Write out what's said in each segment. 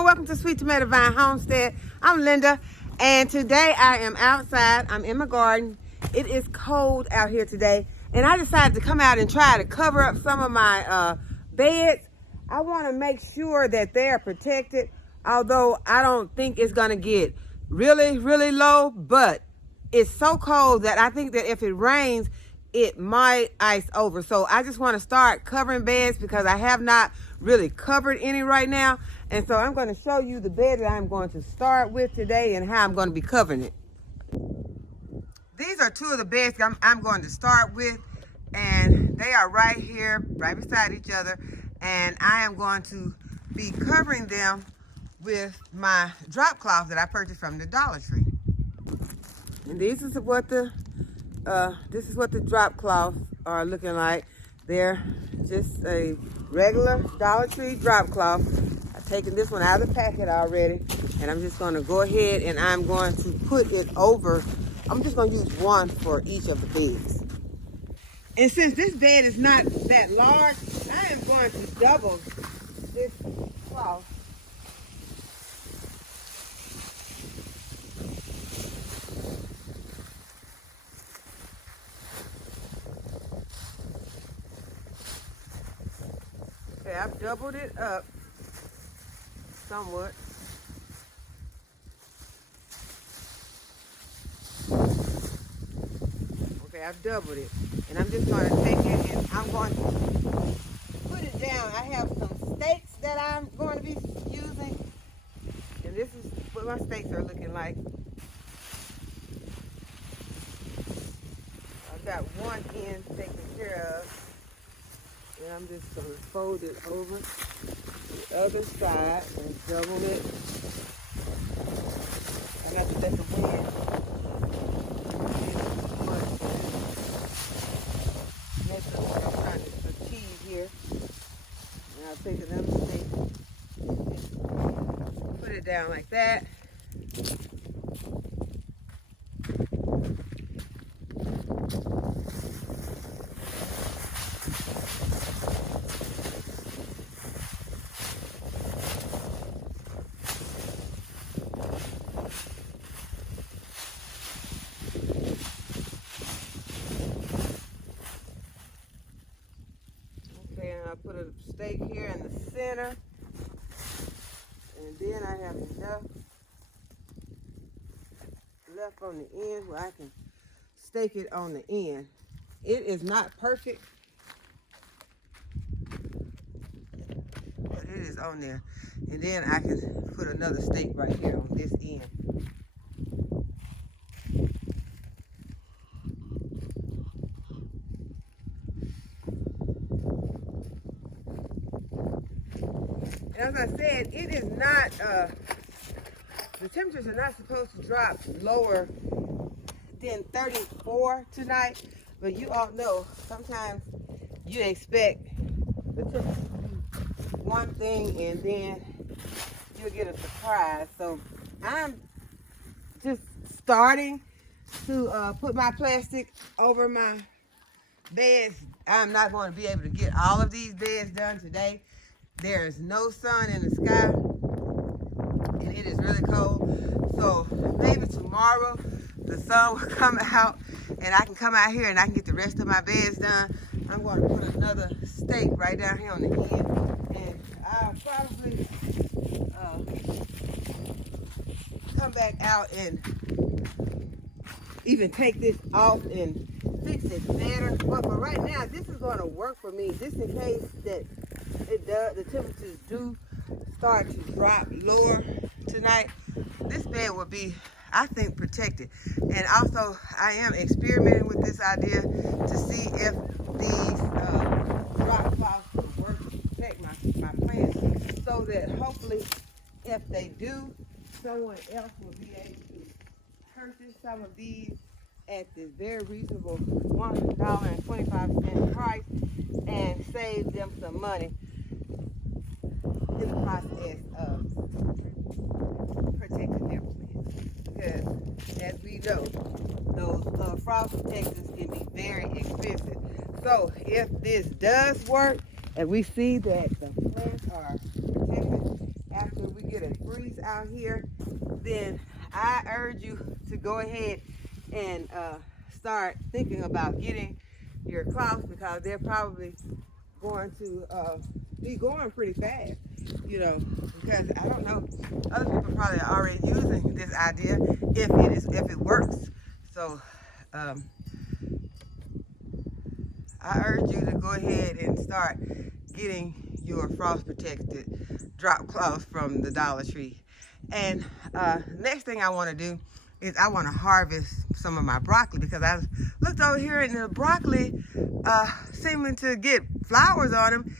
everyone, welcome to Sweet Tomato Vine Homestead. I'm Linda, and today I am outside. I'm in my garden. It is cold out here today, and I decided to come out and try to cover up some of my beds. I want to make sure that they are protected, although I don't think it's going to get really low, but it's so cold that I think that if it rains, it might ice over. So I just want to start covering beds because I have not really covered any right now. And so I'm going to show you the bed that I'm going to start with today and how I'm going to be covering it. These are two of the beds I'm going to start with, and they are right here, right beside each other. And I am going to be covering them with my drop cloth that I purchased from the Dollar Tree. And this is what the drop cloths are looking like. They're just a regular Dollar Tree drop cloth. I've taken this one out of the packet already, and I'm just going to go ahead and I'm going to put it over. I'm just going to use one for each of the beds. And since this bed is not that large, I am going to double this cloth. Okay, I've doubled it up somewhat. Okay, I've doubled it. And I'm just going to take it and I'm going to put it down. I have some stakes that I'm going to be using. And this is what my stakes are looking like. I've got one end taken care of. And I'm just going to fold it over the other side and double it. I got to let the wind. Next up, I'm trying to achieve here. And I'll take another stake. Put it down like that. I put a stake here in the center, and then I have enough left on the end where I can stake it on the end. It is not perfect, but it is on there. And then I can put another stake right here on this end. As I said, it is not, the temperatures are not supposed to drop lower than 34 tonight, but you all know sometimes you expect the temperature to be one thing and then you'll get a surprise. So I'm just starting to put my plastic over my beds. I'm not going to be able to get all of these beds done today. There is no sun in the sky, and it is really cold. So maybe tomorrow the sun will come out, and I can come out here and I can get the rest of my beds done. I'm going to put another stake right down here on the end, and I'll probably come back out and even take this off and fix it better. But for right now, this is going to work for me, just in case that the temperatures do start to drop lower tonight. This bed will be, I think, protected. And also, I am experimenting with this idea to see if these drop cloths will work to protect my plants, so that hopefully, if they do, someone else will be able to purchase some of these at this very reasonable $1.25 price and save them some money in the process of protecting their plants. Because as we know, those frost protectors can be very expensive. So if this does work and we see that the plants are protected after we get a out here, then I urge you to go ahead and start thinking about getting your cloths, because they're probably going to be going pretty fast, you know, because I don't know, other people probably are already using this idea if it works. So I urge you to go ahead and start getting your frost protected drop cloths from the Dollar Tree. And next thing I want to do is I want to harvest some of my broccoli, because I looked over here and the broccoli seeming to get flowers on them,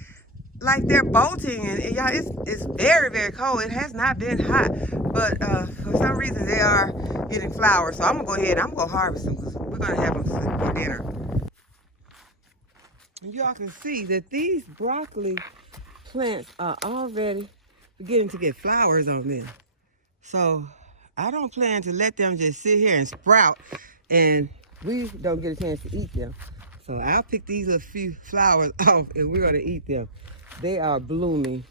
like they're bolting, and y'all, it's very, very cold. It has not been hot, but for some reason they are getting flowers. So I'm gonna go ahead and I'm gonna harvest them, because we're gonna have them for dinner. And y'all can see that these broccoli plants are already beginning to get flowers on them. So I don't plan to let them just sit here and sprout and we don't get a chance to eat them. So I'll pick these a few flowers off and we're gonna eat them. They are blooming.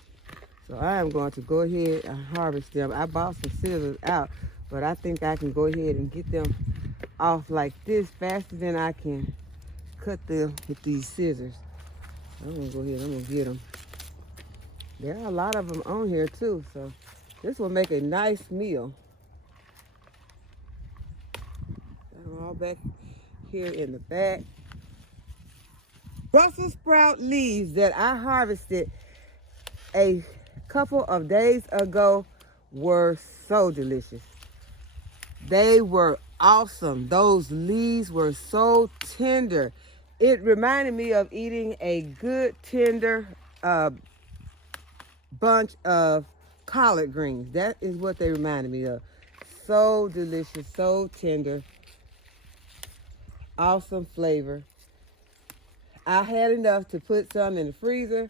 So I am going to go ahead and harvest them. I bought some scissors out, but I think I can go ahead and get them off like this faster than I can cut them with these scissors. I'm gonna go ahead, I'm gonna get them. There are a lot of them on here too, so this will make a nice meal. Got them all back here in the back. Brussels sprout leaves that I harvested a couple of days ago were so delicious. They were awesome. Those leaves were so tender. It reminded me of eating a good tender bunch of collard greens. That is what they reminded me of. So delicious, so tender, awesome flavor. I had enough to put some in the freezer.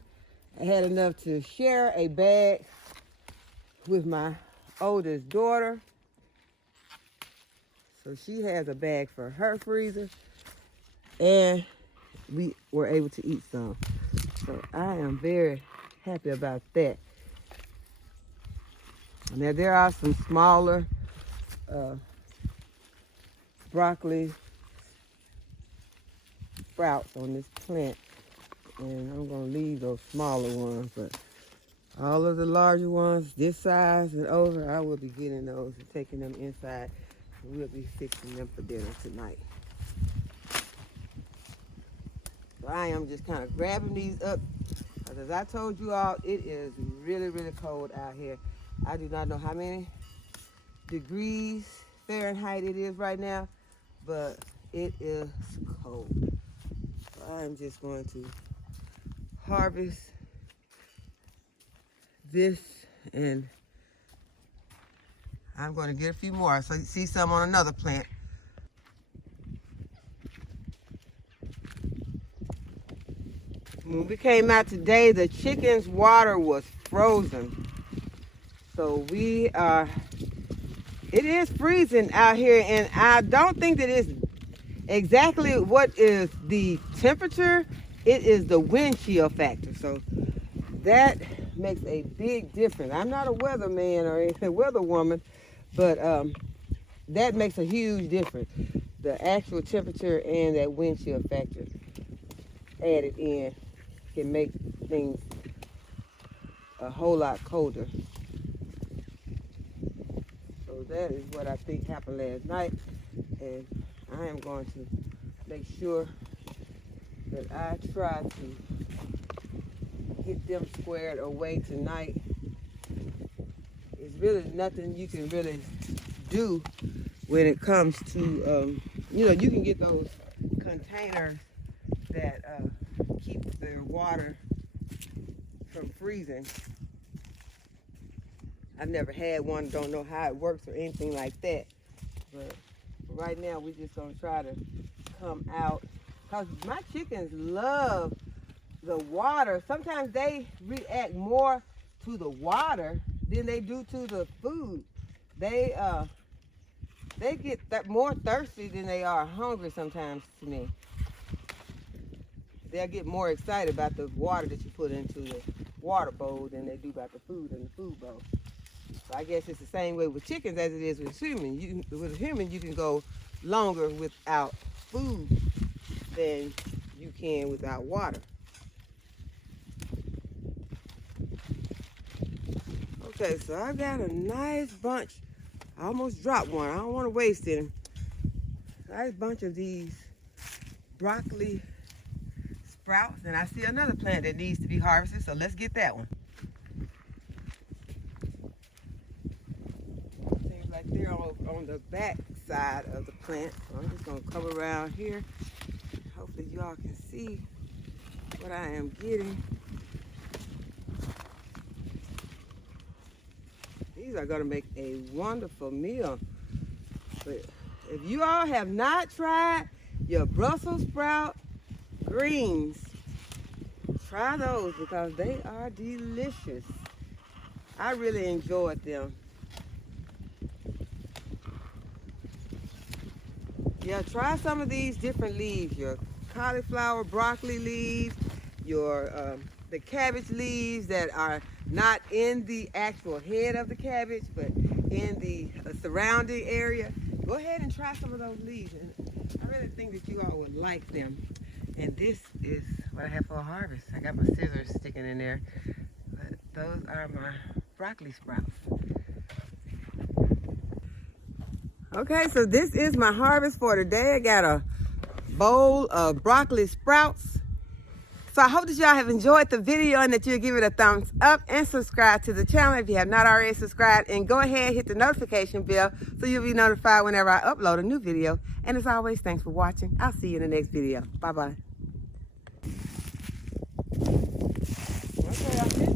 I had enough to share a bag with my oldest daughter. So she has a bag for her freezer. And we were able to eat some. So I am very happy about that. Now there are some smaller broccoli sprouts on this plant, and I'm gonna leave those smaller ones, but all of the larger ones, this size and over, I will be getting those and taking them inside, and we'll be fixing them for dinner tonight. So I am just kind of grabbing these up, because as I told you all, it is really, really cold out here. I do not know how many degrees Fahrenheit it is right now, but it is cold. So I'm just going to harvest this, and I'm going to get a few more. So you see some on another plant. When we came out today, the chicken's water was frozen. So it is freezing out here, and I don't think that it's exactly what is the temperature. It is the wind chill factor. So that makes a big difference. I'm not a weatherman or a weather woman, but that makes a huge difference. The actual temperature and that wind chill factor added in can make things a whole lot colder. So that is what I think happened last night, and I am going to make sure that I try to get them squared away tonight. It's really nothing you can really do when it comes to, you know, you can get those containers that keep the water from freezing. I've never had one, don't know how it works or anything like that. But right now, we're just gonna try to come out, because my chickens love the water. Sometimes they react more to the water than they do to the food. They get that more thirsty than they are hungry sometimes to me. They'll get more excited about the water that you put into the water bowl than they do about the food in the food bowl. So I guess it's the same way with chickens as it is with humans. With a human, you can go longer without food than you can without water. Okay, so I got a nice bunch. I almost dropped one. I don't want to waste it. Nice bunch of these broccoli sprouts, and I see another plant that needs to be harvested, so let's get that one. Seems like they're on the back side of the plant, so I'm just gonna come around here. Hopefully y'all can see what I am getting. These are gonna make a wonderful meal. But if you all have not tried your Brussels sprout greens, try those because they are delicious. I really enjoyed them. Yeah, try some of these different leaves, your cauliflower, broccoli leaves, your the cabbage leaves that are not in the actual head of the cabbage, but in the surrounding area. Go ahead and try some of those leaves, and I really think that you all would like them. And this is what I have for a harvest. I got my scissors sticking in there, but those are my broccoli sprouts. Okay, so this is my harvest for today. I got a bowl of broccoli sprouts. So I hope that y'all have enjoyed the video and that you'll give it a thumbs up and subscribe to the channel if you have not already subscribed. And go ahead and hit the notification bell so you'll be notified whenever I upload a new video. And as always, thanks for watching. I'll see you in the next video. Bye-bye. Okay,